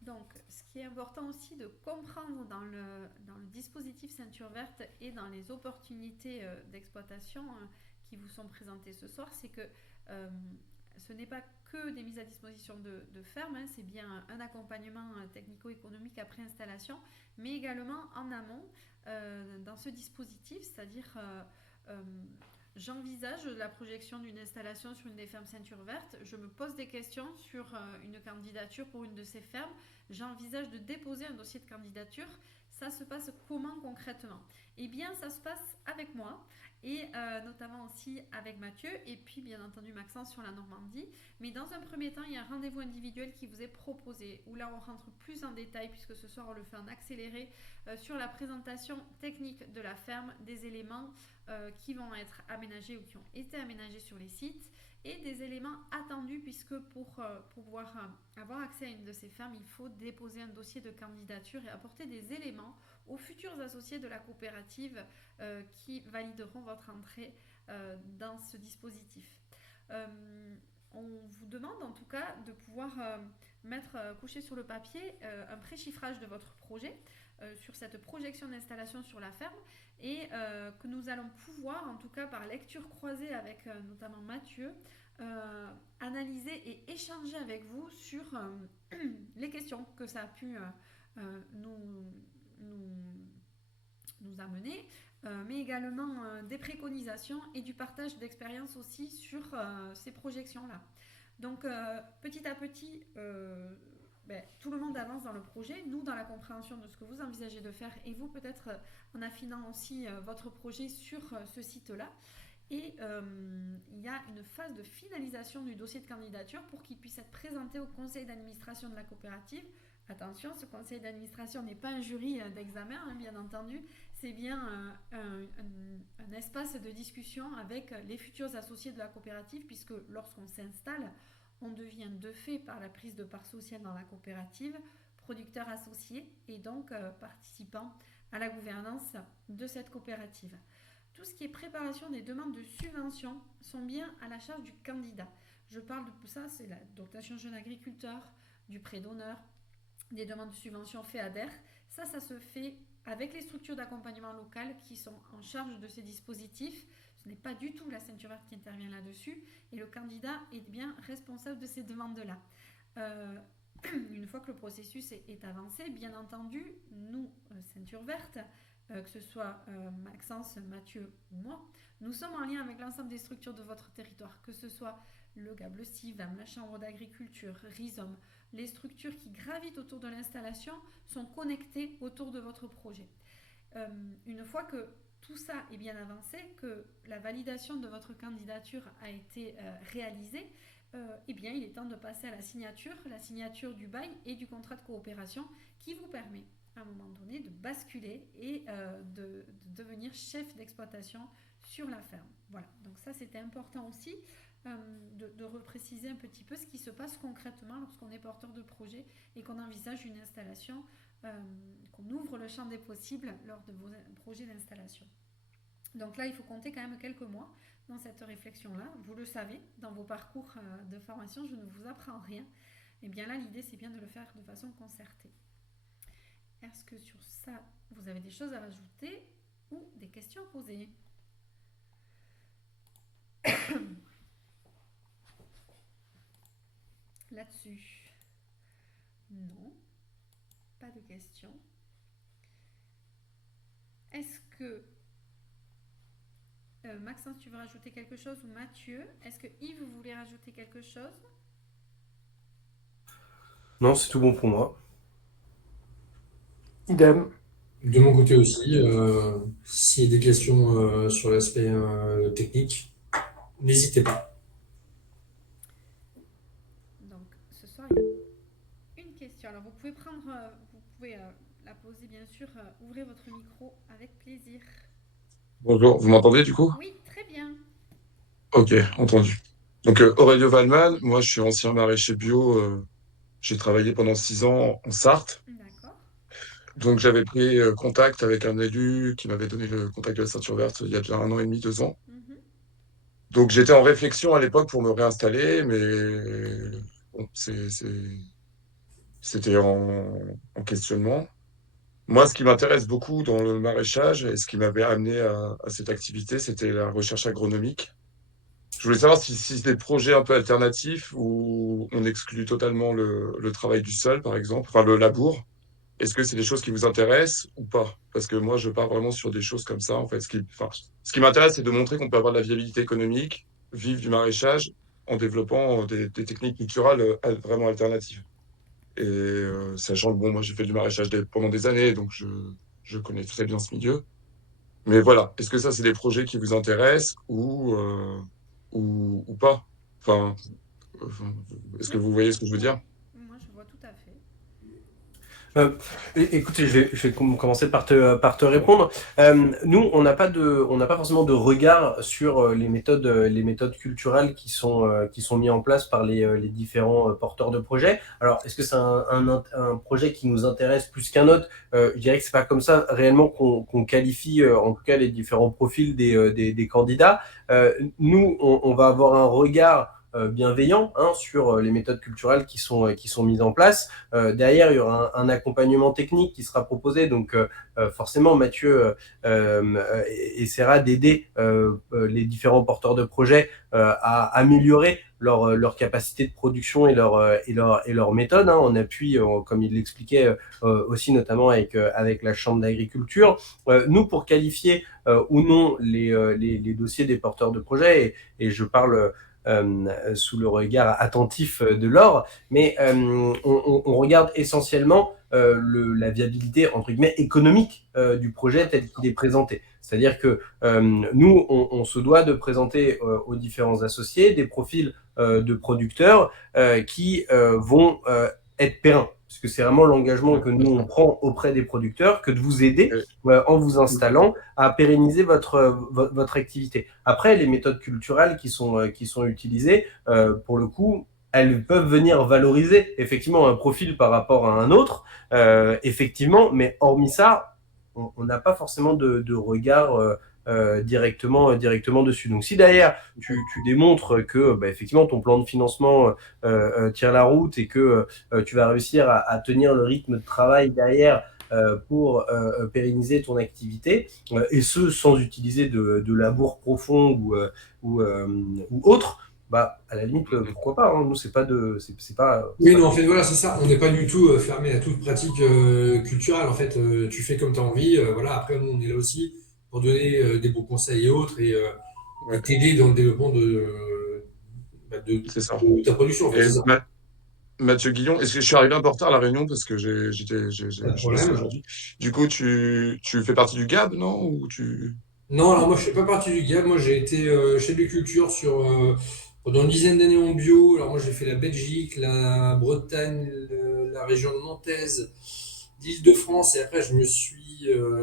Donc, ce qui est important aussi de comprendre dans le dispositif Ceinture Verte et dans les opportunités d'exploitation qui vous sont présentées ce soir, c'est que ce n'est pas que des mises à disposition de fermes, hein, c'est bien un accompagnement technico-économique après installation, mais également en amont dans ce dispositif, c'est-à-dire j'envisage la projection d'une installation sur une des fermes Ceinture Verte, je me pose des questions sur une candidature pour une de ces fermes, j'envisage de déposer un dossier de candidature. Ça se passe comment concrètement ? Eh bien, ça se passe avec moi et notamment aussi avec Mathieu et puis bien entendu Maxence sur la Normandie. Mais dans un premier temps, il y a un rendez-vous individuel qui vous est proposé où là on rentre plus en détail puisque ce soir on le fait en accéléré sur la présentation technique de la ferme, des éléments qui vont être aménagés ou qui ont été aménagés sur les sites et des éléments attendus puisque pour pouvoir avoir accès à une de ces fermes, il faut déposer un dossier de candidature et apporter des éléments aux futurs associés de la coopérative qui valideront votre entrée dans ce dispositif. On vous demande en tout cas de pouvoir coucher sur le papier un préchiffrage de votre projet sur cette projection d'installation sur la ferme et que nous allons pouvoir, en tout cas par lecture croisée avec notamment Mathieu, analyser et échanger avec vous sur les questions que ça a pu nous amener, mais également des préconisations et du partage d'expériences aussi sur ces projections-là. Donc petit à petit, tout le monde avance dans le projet, nous dans la compréhension de ce que vous envisagez de faire et vous peut-être en affinant aussi votre projet sur ce site-là. Et il y a une phase de finalisation du dossier de candidature pour qu'il puisse être présenté au conseil d'administration de la coopérative. Attention, ce conseil d'administration n'est pas un jury d'examen, hein, bien entendu, c'est bien un espace de discussion avec les futurs associés de la coopérative, puisque lorsqu'on s'installe, on devient de fait, par la prise de part sociale dans la coopérative, producteur associé et donc participant à la gouvernance de cette coopérative. Tout ce qui est préparation des demandes de subvention sont bien à la charge du candidat. Je parle de ça, c'est la dotation jeune agriculteur, du prêt d'honneur, des demandes de subvention FEADER. Ça se fait avec les structures d'accompagnement local qui sont en charge de ces dispositifs. Ce n'est pas du tout la ceinture verte qui intervient là-dessus et le candidat est bien responsable de ces demandes-là. Une fois que le processus est avancé, bien entendu, nous, ceinture verte, que ce soit Maxence, Mathieu ou moi, nous sommes en lien avec l'ensemble des structures de votre territoire, que ce soit le GAB, le CIVAM, la Chambre d'agriculture, Rhizome, les structures qui gravitent autour de l'installation sont connectées autour de votre projet. Une fois que tout ça est bien avancé, que la validation de votre candidature a été réalisée, bien, il est temps de passer à la signature du bail et du contrat de coopération qui vous permet à un moment donné de basculer et de devenir chef d'exploitation sur la ferme. Voilà, donc ça c'était important aussi de repréciser un petit peu ce qui se passe concrètement lorsqu'on est porteur de projet et qu'on envisage une installation, qu'on ouvre le champ des possibles lors de vos projets d'installation. Donc là, il faut compter quand même quelques mois dans cette réflexion-là. Vous le savez, dans vos parcours de formation, je ne vous apprends rien. Et bien là, l'idée, c'est bien de le faire de façon concertée. Est-ce que sur ça, vous avez des choses à rajouter ou des questions à poser? Là-dessus, non, pas de questions. Est-ce que Maxence, tu veux rajouter quelque chose ou Mathieu? Est-ce que Yves, vous voulez rajouter quelque chose? Non, c'est tout bon pour moi. Idem. De mon côté aussi, s'il y a des questions sur l'aspect technique, n'hésitez pas. Donc, ce soir, il y a une question. Alors, vous pouvez la poser, bien sûr. Ouvrez votre micro avec plaisir. Bonjour, vous m'entendez du coup? Oui, très bien. Ok, entendu. Donc Aurélio Valman, moi je suis ancien maraîcher bio, j'ai travaillé pendant 6 ans en Sarthe. D'accord. Donc j'avais pris contact avec un élu qui m'avait donné le contact de la ceinture verte il y a déjà 1 an et demi, 2 ans. Mhm. Donc j'étais en réflexion à l'époque pour me réinstaller, mais bon, c'était en questionnement. Moi, ce qui m'intéresse beaucoup dans le maraîchage et ce qui m'avait amené à cette activité, c'était la recherche agronomique. Je voulais savoir si c'est des projets un peu alternatifs où on exclut totalement le travail du sol, par exemple, enfin le labour. Est-ce que c'est des choses qui vous intéressent ou pas? Parce que moi, je pars vraiment sur des choses comme ça. En fait, ce qui m'intéresse, c'est de montrer qu'on peut avoir de la viabilité économique, vivre du maraîchage en développant des techniques culturelles vraiment alternatives. Et sachant que bon, moi, j'ai fait du maraîchage pendant des années, donc je connais très bien ce milieu. Mais voilà, est-ce que ça, c'est des projets qui vous intéressent ou pas? Enfin, enfin, est-ce que Oui, vous voyez ce que je veux dire? moi je vois tout à fait. Écoutez, je vais commencer par te répondre. Nous, on n'a pas forcément de regard sur les méthodes culturelles qui sont mises en place par les différents porteurs de projets. Alors, est-ce que c'est un projet qui nous intéresse plus qu'un autre? Je dirais que c'est pas comme ça réellement qu'on qualifie, en tout cas, les différents profils des candidats. Nous, on va avoir un regard bienveillant sur les méthodes culturelles qui sont mises en place. Derrière, il y aura un accompagnement technique qui sera proposé. Donc, forcément, Mathieu essaiera d'aider les différents porteurs de projets à améliorer leur capacité de production et leur méthode, en appui, comme il l'expliquait aussi notamment avec la Chambre d'agriculture. Nous, pour qualifier ou non les dossiers des porteurs de projets, et je parle sous le regard attentif de Laure, mais on regarde essentiellement la viabilité, entre guillemets, économique du projet tel qu'il est présenté. C'est-à-dire que nous, on se doit de présenter aux différents associés des profils de producteurs qui vont être pérennes. Parce que c'est vraiment l'engagement que nous, on prend auprès des producteurs, que de vous aider en vous installant à pérenniser votre activité. Après, les méthodes culturelles qui sont utilisées, pour le coup, elles peuvent venir valoriser effectivement un profil par rapport à un autre, effectivement, mais hormis ça, on n'a pas forcément de regard directement dessus. Donc si derrière tu démontres que effectivement ton plan de financement tient la route et que tu vas réussir à tenir le rythme de travail derrière pour pérenniser ton activité, et ce sans utiliser de labour profond ou autre, à la limite, pourquoi pas, nous c'est pas Oui, non, en fait, voilà, c'est ça. On n'est pas du tout fermé à toute pratique culturelle. En fait, tu fais comme tu as envie. Voilà. Après, nous, on est là aussi pour donner des bons conseils et autres et Ouais, t'aider dans le développement c'est ça. de ta production. En fait, Et c'est ça. Mathieu Guillon, est-ce que je suis arrivé un peu en retard à la réunion parce que Pas de je bossais problème. aujourd'hui. Du coup, tu fais partie du GAB, non? Ou tu... Non, alors moi, je fais pas partie du GAB. Moi, j'ai été chef de culture pendant une dizaine d'années en bio. Alors moi, j'ai fait la Belgique, la Bretagne, la région nantaise, l'Île-de-France. Et après, je me suis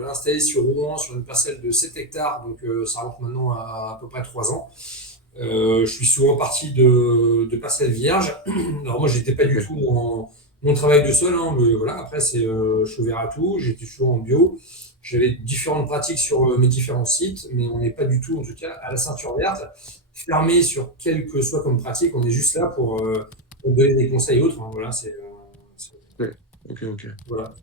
installé sur Rouen, sur une parcelle de 7 hectares. Donc, ça remonte maintenant à peu près 3 ans. Je suis souvent parti de parcelles vierges. Alors moi, j'étais pas du Ok, tout en mon travail de sol, mais voilà. Après, je suis ouvert à tout. J'étais toujours en bio. J'avais différentes pratiques sur mes différents sites, mais on n'est pas du tout, en tout cas, à la ceinture verte, fermé sur quelle que soit comme pratique. On est juste là pour donner des conseils autres. Voilà, ok, ok. voilà.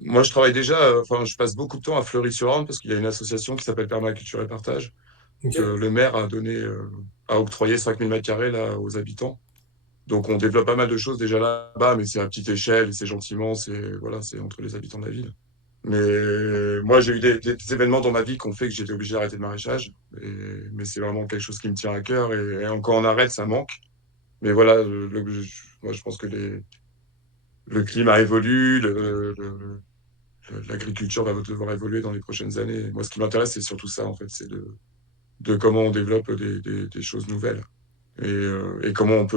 Moi, je travaille déjà, enfin, je passe beaucoup de temps à Fleury-sur-Orne parce qu'il y a une association qui s'appelle Permaculture et Partage. Ok. Donc, le maire a octroyé 5000 mètres carrés là, aux habitants. Donc, on développe pas mal de choses déjà là-bas, mais c'est à petite échelle et c'est gentiment, voilà, c'est entre les habitants de la ville. Mais moi, j'ai eu des événements dans ma vie qui ont fait que j'étais obligé d'arrêter le maraîchage. Mais c'est vraiment quelque chose qui me tient à cœur. Et quand on arrête, ça manque. Mais voilà, moi, je pense que le climat évolue, l'agriculture va devoir évoluer dans les prochaines années. Moi, ce qui m'intéresse, c'est surtout ça, en fait, c'est de comment on développe des choses nouvelles. Et comment on peut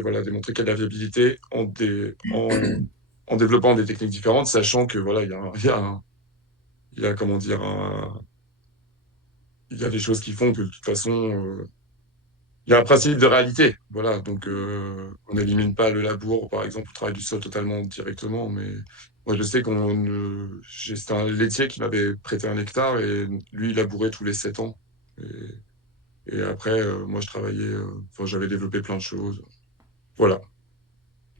voilà, démontrer qu'il y a de la viabilité en développant des techniques différentes, sachant que voilà, il y a comment dire, il y a des choses qui font que de toute façon, il y a un principe de réalité. Voilà, donc on n'élimine pas le labour, par exemple, le travail du sol totalement directement, mais moi je sais c'était un laitier qui m'avait prêté un hectare et lui il labourait tous les 7 ans. Et après, moi je travaillais, enfin j'avais développé plein de choses. Voilà,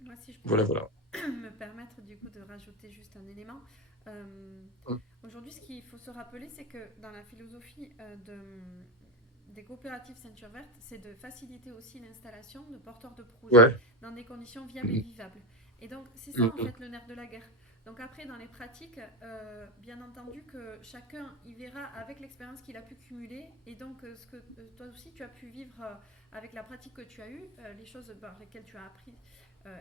Moi, si je peux voilà, voilà. me permettre du coup de rajouter juste un élément. Euh, Aujourd'hui, ce qu'il faut se rappeler, c'est que dans la philosophie des coopératives Ceinture Verte, c'est de faciliter aussi l'installation de porteurs de projets Ouais. dans des conditions viables et Mhm. vivables. Et donc, c'est ça en Mhm. fait le nerf de la guerre. Donc après, dans les pratiques, bien entendu que chacun y verra avec l'expérience qu'il a pu cumuler et donc ce que toi aussi tu as pu vivre avec la pratique que tu as eue, les choses lesquelles tu as appris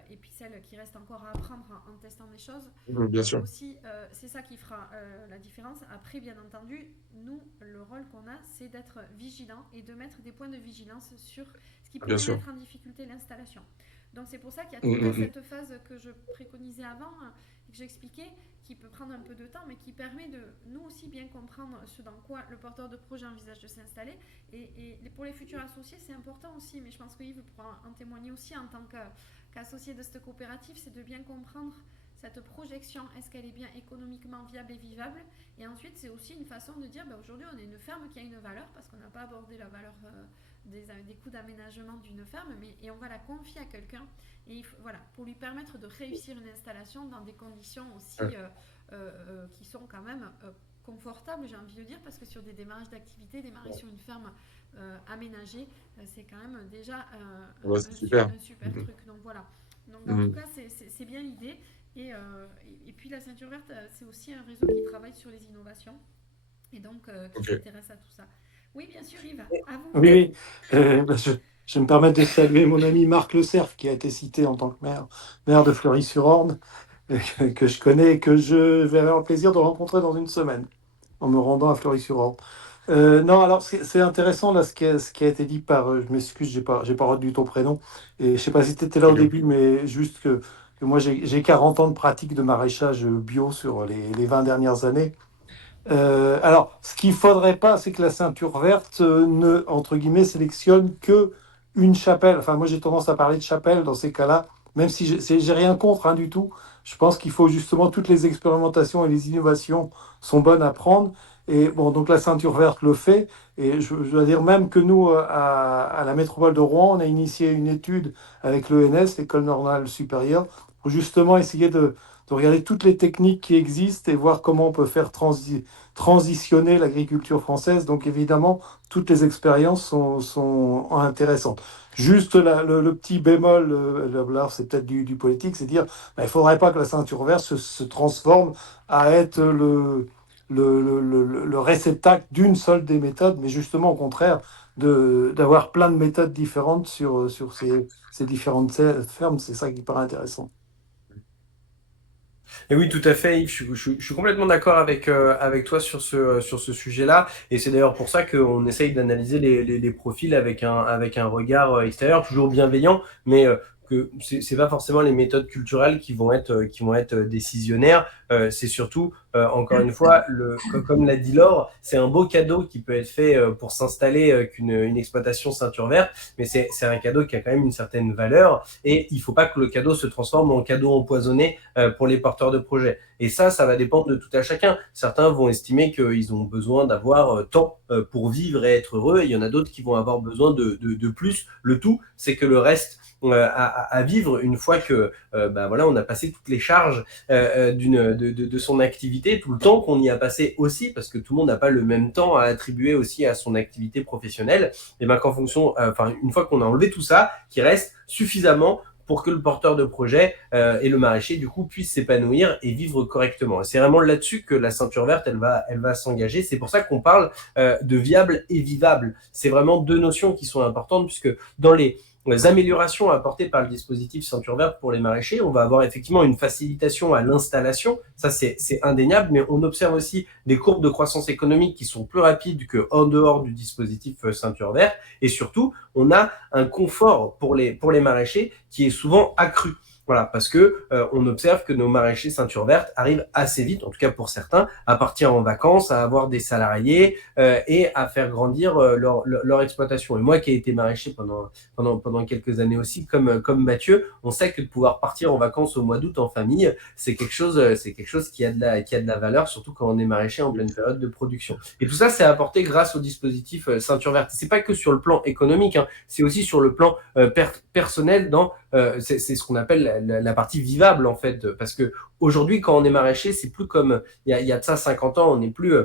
et puis celles qui restent encore à apprendre en testant des choses. Bien C'est sûr, aussi c'est ça qui fera la différence. Après, bien entendu, nous, le rôle qu'on a, c'est d'être vigilant et de mettre des points de vigilance sur ce qui bien pourrait sûr. mettre en difficulté l'installation. Donc c'est pour ça qu'il y a toute Mhm. cette phase que je préconisais avant et que j'expliquais, qui peut prendre un peu de temps, mais qui permet de nous aussi bien comprendre ce dans quoi le porteur de projet envisage de s'installer. Et pour les futurs associés, c'est important aussi, mais je pense que Yves pourra en témoigner aussi en tant qu'associé de cette coopérative, c'est de bien comprendre cette projection, est-ce qu'elle est bien économiquement viable et vivable? Et ensuite, c'est aussi une façon de dire, aujourd'hui, on est une ferme qui a une valeur, parce qu'on n'a pas abordé la valeur des coûts d'aménagement d'une ferme, et on va la confier à quelqu'un, et voilà, pour lui permettre de réussir une installation dans des conditions aussi qui sont quand même confortables, j'ai envie de dire, parce que sur des démarrages d'activité, démarrer sur une ferme aménagée, c'est quand même déjà c'est super. un super truc. Donc voilà. Donc en tout cas, c'est bien l'idée. Et puis la ceinture verte, c'est aussi un réseau qui travaille sur les innovations et donc qui s'intéresse à tout ça. Oui, bien sûr, Yves, à vous. Oui, je me permets de saluer mon ami Marc Le Cerf, qui a été cité en tant que maire de Fleury-sur-Orne, que je connais et que je vais avoir le plaisir de rencontrer dans une semaine, en me rendant à Fleury-sur-Orne. Non, alors c'est intéressant là ce qui a été dit par, je m'excuse, j'ai pas retenu ton prénom, et je sais pas si tu étais là au début, mais juste que moi j'ai 40 ans de pratique de maraîchage bio sur les 20 dernières années. Alors, ce qu'il faudrait pas, c'est que la ceinture verte ne, entre guillemets, sélectionne que une chapelle. Enfin, moi, j'ai tendance à parler de chapelle dans ces cas-là, même si j'ai rien contre du tout. Je pense qu'il faut justement toutes les expérimentations et les innovations sont bonnes à prendre. Et bon, donc la ceinture verte le fait. Et je dois dire même que nous, à la métropole de Rouen, on a initié une étude avec l'ENS, l'École normale supérieure, pour justement essayer de regarder toutes les techniques qui existent et voir comment on peut faire transitionner l'agriculture française. Donc évidemment, toutes les expériences sont intéressantes. Juste le petit bémol, là c'est peut-être du politique, c'est dire il ne faudrait pas que la ceinture verte se transforme à être le réceptacle d'une seule des méthodes, mais justement au contraire d'avoir plein de méthodes différentes sur ces différentes fermes. C'est ça qui paraît intéressant. Et oui, tout à fait, Yves. Je suis complètement d'accord avec toi sur ce sujet-là. Et c'est d'ailleurs pour ça qu'on essaye d'analyser les profils avec un regard extérieur, toujours bienveillant, mais que c'est pas forcément les méthodes culturelles qui vont être décisionnaires. C'est surtout, encore une fois, comme l'a dit Laure, c'est un beau cadeau qui peut être fait pour s'installer une exploitation ceinture verte, mais c'est un cadeau qui a quand même une certaine valeur. Et il faut pas que le cadeau se transforme en cadeau empoisonné pour les porteurs de projets. Et ça va dépendre de tout à chacun. Certains vont estimer qu'ils ont besoin d'avoir tant pour vivre et être heureux, et il y en a d'autres qui vont avoir besoin de plus. Le tout, c'est que le reste à vivre une fois que voilà, on a passé toutes les charges de son activité, tout le temps qu'on y a passé aussi, parce que tout le monde n'a pas le même temps à attribuer aussi à son activité professionnelle. Et bien qu'en fonction, une fois qu'on a enlevé tout ça, qu'il reste suffisamment pour que le porteur de projet et le maraîcher, du coup, puissent s'épanouir et vivre correctement. Et c'est vraiment là-dessus que la ceinture verte, elle va s'engager. C'est pour ça qu'on parle de viable et vivable. C'est vraiment deux notions qui sont importantes, puisque dans les améliorations apportées par le dispositif ceinture verte pour les maraîchers, on va avoir effectivement une facilitation à l'installation, ça c'est indéniable, mais on observe aussi des courbes de croissance économique qui sont plus rapides qu'en dehors du dispositif ceinture verte, et surtout, on a un confort pour les maraîchers qui est souvent accru. Voilà, parce que on observe que nos maraîchers ceinture verte arrivent assez vite, en tout cas pour certains, à partir en vacances, à avoir des salariés et à faire grandir leur exploitation. Et moi qui ai été maraîcher pendant quelques années aussi, comme Mathieu, on sait que de pouvoir partir en vacances au mois d'août en famille, c'est quelque chose qui a de la valeur, surtout quand on est maraîcher en pleine période de production. Et tout ça, c'est apporté grâce au dispositif ceinture verte. C'est pas que sur le plan économique, hein, c'est aussi sur le plan personnel dans c'est ce qu'on appelle la partie vivable en fait, parce que aujourd'hui quand on est maraîcher, c'est plus comme il y a de ça 50 ans, on n'est plus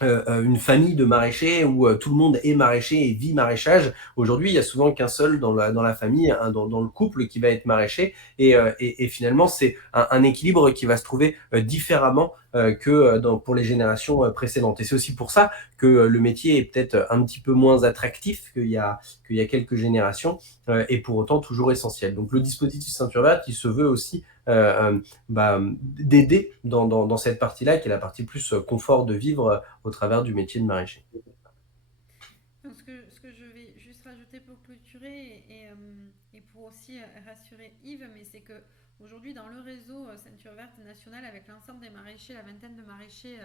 une famille de maraîchers où tout le monde est maraîcher et vit maraîchage. Aujourd'hui, il y a souvent qu'un seul dans la famille, dans le couple qui va être maraîcher. Et finalement, c'est un équilibre qui va se trouver différemment que pour les générations précédentes. Et c'est aussi pour ça que le métier est peut-être un petit peu moins attractif qu'il y a quelques générations, et pour autant toujours essentiel. Donc le dispositif ceinture verte, il se veut aussi d'aider dans cette partie-là, qui est la partie plus confort de vivre au travers du métier de maraîcher. Donc, ce que je vais juste rajouter pour clôturer et pour aussi rassurer Yves, mais c'est que aujourd'hui, dans le réseau Ceinture Verte Nationale, avec l'ensemble des maraîchers, la vingtaine de maraîchers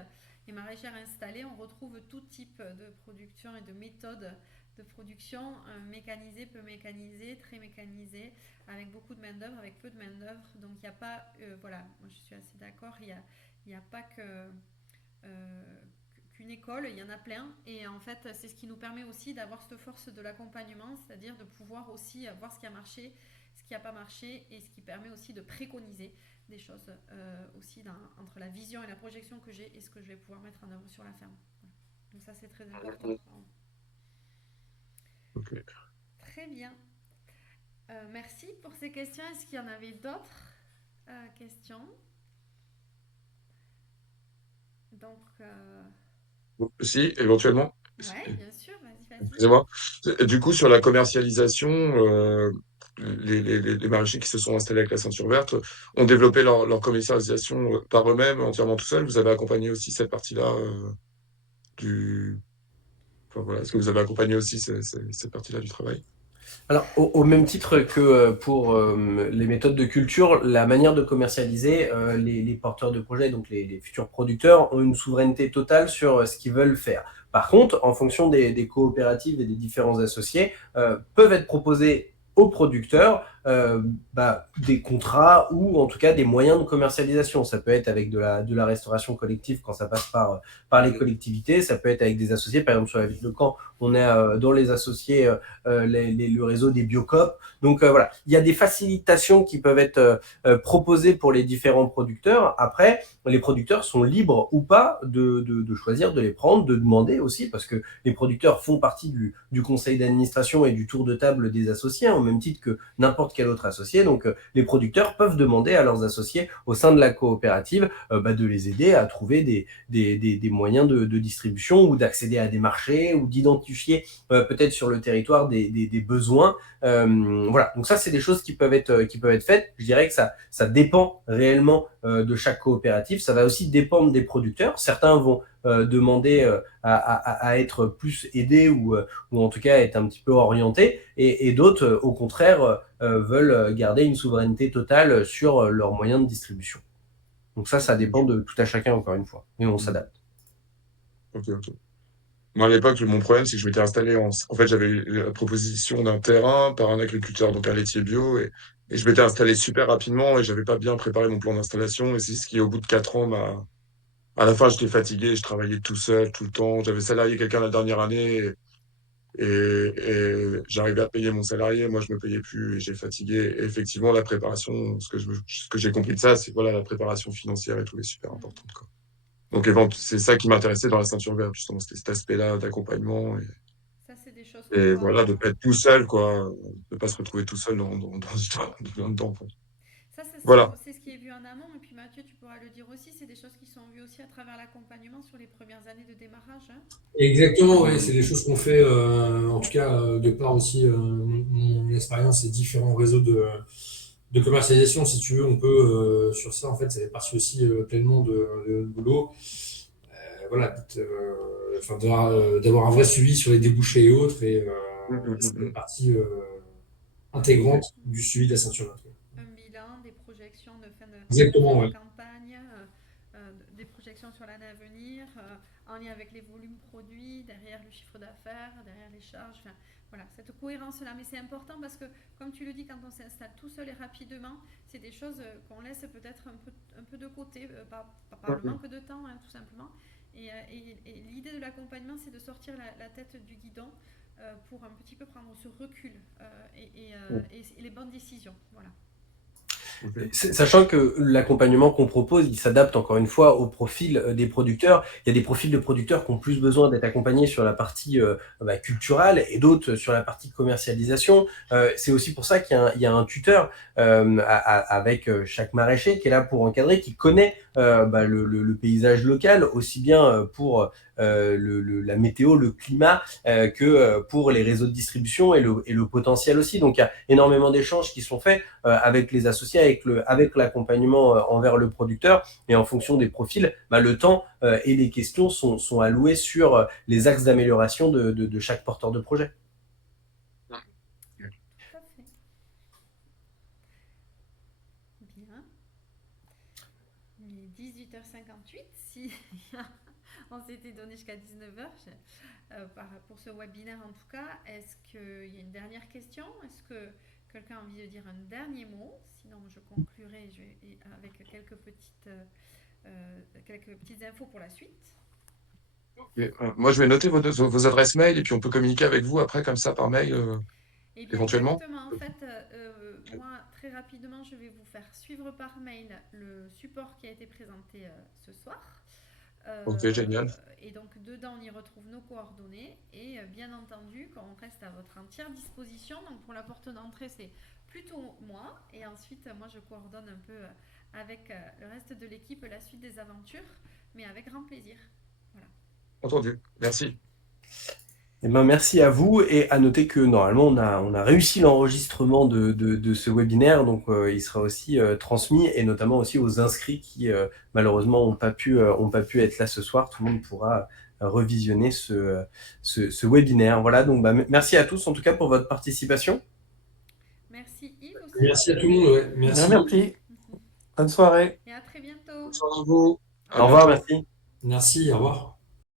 et maraîchères installés, on retrouve tout type de production et de méthodes de production mécanisée, peu mécanisée, très mécanisée, avec beaucoup de main-d'œuvre, avec peu de main-d'œuvre. Donc il n'y a pas, voilà, moi je suis assez d'accord, il n'y a pas qu'une école, il y en a plein. Et en fait, c'est ce qui nous permet aussi d'avoir cette force de l'accompagnement, c'est-à-dire de pouvoir aussi voir ce qui a marché, ce qui n'a pas marché, et ce qui permet aussi de préconiser des choses aussi entre la vision et la projection que j'ai et ce que je vais pouvoir mettre en œuvre sur la ferme. Voilà. Donc ça, c'est très important. Ok. Très bien. Merci pour ces questions. Est-ce qu'il y en avait d'autres questions? Donc, Si, éventuellement. ouais, bien sûr, vas-y. Excusez-moi. Du coup, sur la commercialisation, les maraîchers qui se sont installés avec la ceinture verte ont développé leur commercialisation par eux-mêmes, entièrement tout seuls. Vous avez accompagné aussi cette partie-là du... Enfin, voilà. Est-ce que vous avez accompagné aussi cette partie-là du travail? Alors, au même titre que pour les méthodes de culture, la manière de commercialiser, les porteurs de projets, donc les futurs producteurs, ont une souveraineté totale sur ce qu'ils veulent faire. Par contre, en fonction des coopératives et des différents associés, peuvent être proposés aux producteurs des contrats ou en tout cas des moyens de commercialisation. Ça peut être avec de la restauration collective quand ça passe par les collectivités, ça peut être avec des associés. Par exemple, sur la ville de Caen, on est dans les associés le réseau des Biocoop. Donc voilà, il y a des facilitations qui peuvent être proposées pour les différents producteurs. Après, les producteurs sont libres ou pas de choisir de les prendre, de demander aussi, parce que les producteurs font partie du conseil d'administration et du tour de table des associés, au même titre que n'importe quel autre associé. Donc les producteurs peuvent demander à leurs associés au sein de la coopérative de les aider à trouver des moyens de distribution ou d'accéder à des marchés ou d'identifier peut-être sur le territoire des besoins. Voilà, donc ça, c'est des choses qui peuvent être faites. Je dirais que ça dépend réellement de chaque coopérative. Ça va aussi dépendre des producteurs. Certains vont demander à être plus aidés ou en tout cas être un petit peu orientés, et d'autres, au contraire, veulent garder une souveraineté totale sur leurs moyens de distribution. Donc ça dépend de tout à chacun, encore une fois, et on s'adapte. Ok. Moi, à l'époque, mon problème, c'est que je m'étais installé en fait, j'avais eu la proposition d'un terrain par un agriculteur, donc un laitier bio, et je m'étais installé super rapidement et j'avais pas bien préparé mon plan d'installation. Et c'est ce qui, au bout de 4 ans, à la fin, j'étais fatigué, je travaillais tout seul, tout le temps. J'avais salarié quelqu'un la dernière année et j'arrivais à payer mon salarié. Moi, je me payais plus et j'ai fatigué. Et effectivement, la préparation, ce que j'ai compris de ça, c'est voilà, la préparation financière et tout est super importante, quoi. Donc, c'est ça qui m'intéressait dans la ceinture verte, justement, c'était cet aspect-là d'accompagnement. Ça, c'est des choses qu'on Et voit. voilà, de pas être tout seul, quoi. De pas se retrouver tout seul dedans, quoi. Ça, Voilà. c'est ce qui est vu en amont. Et puis Mathieu, tu pourras le dire aussi, c'est des choses qui sont vues aussi à travers l'accompagnement sur les premières années de démarrage. Hein. Exactement, oui, c'est des choses qu'on fait, en tout cas, de par aussi mon expérience et différents réseaux de commercialisation, si tu veux, on peut, sur ça, en fait, ça fait partie aussi pleinement de boulot. Voilà, d'avoir un vrai suivi sur les débouchés et autres, et ça fait partie intégrante du suivi de la ceinture verte. Un bilan, des projections de fin Exactement, de ouais. campagne, des projections sur l'année à venir, en lien avec les volumes produits, derrière le chiffre d'affaires, derrière les charges. Enfin, voilà, cette cohérence-là. Mais c'est important parce que, comme tu le dis, quand on s'installe tout seul et rapidement, c'est des choses qu'on laisse peut-être un peu de côté, par le manque de temps, hein, tout simplement. Et l'idée de l'accompagnement, c'est de sortir la tête du guidon pour un petit peu prendre ce recul et les bonnes décisions. Voilà. Sachant que l'accompagnement qu'on propose, il s'adapte encore une fois au profil des producteurs. Il y a des profils de producteurs qui ont plus besoin d'être accompagnés sur la partie culturelle et d'autres sur la partie commercialisation. C'est aussi pour ça qu'il y a un tuteur avec chaque maraîcher qui est là pour encadrer, qui connaît le paysage local, aussi bien pour la météo, le climat, que pour les réseaux de distribution et le potentiel aussi. Donc il y a énormément d'échanges qui sont faits avec les associés, avec l'accompagnement envers le producteur, et en fonction des profils, le temps et les questions sont alloués sur les axes d'amélioration de chaque porteur de projet. Tout à fait. Bien. On s'était donné jusqu'à 19h pour ce webinaire en tout cas. Est-ce qu'il y a une dernière question? Est-ce que quelqu'un a envie de dire un dernier mot? Sinon, je conclurai avec quelques petites infos pour la suite. Et, moi, je vais noter vos adresses mail et puis on peut communiquer avec vous après, comme ça, par mail, Eh bien, éventuellement. exactement. En fait, moi, très rapidement, je vais vous faire suivre par mail le support qui a été présenté ce soir. Ok, génial. Et donc, dedans, on y retrouve nos coordonnées. Et bien entendu, quand on reste à votre entière disposition, donc pour la porte d'entrée, c'est plutôt moi. Et ensuite, moi, je coordonne un peu avec le reste de l'équipe la suite des aventures, mais avec grand plaisir. Voilà. Entendu. Merci. Eh ben, merci à vous et à noter que normalement on a réussi l'enregistrement de ce webinaire, donc il sera aussi transmis et notamment aussi aux inscrits qui malheureusement n'ont pas pu être là ce soir. Tout le monde pourra revisionner ce webinaire. Voilà, donc merci à tous en tout cas pour votre participation. Merci Yves aussi. Merci à tout le monde. Ouais. Merci. Merci. Bonne soirée. Et à très bientôt. Bonne soirée à vous. Au revoir, merci. Merci, au revoir.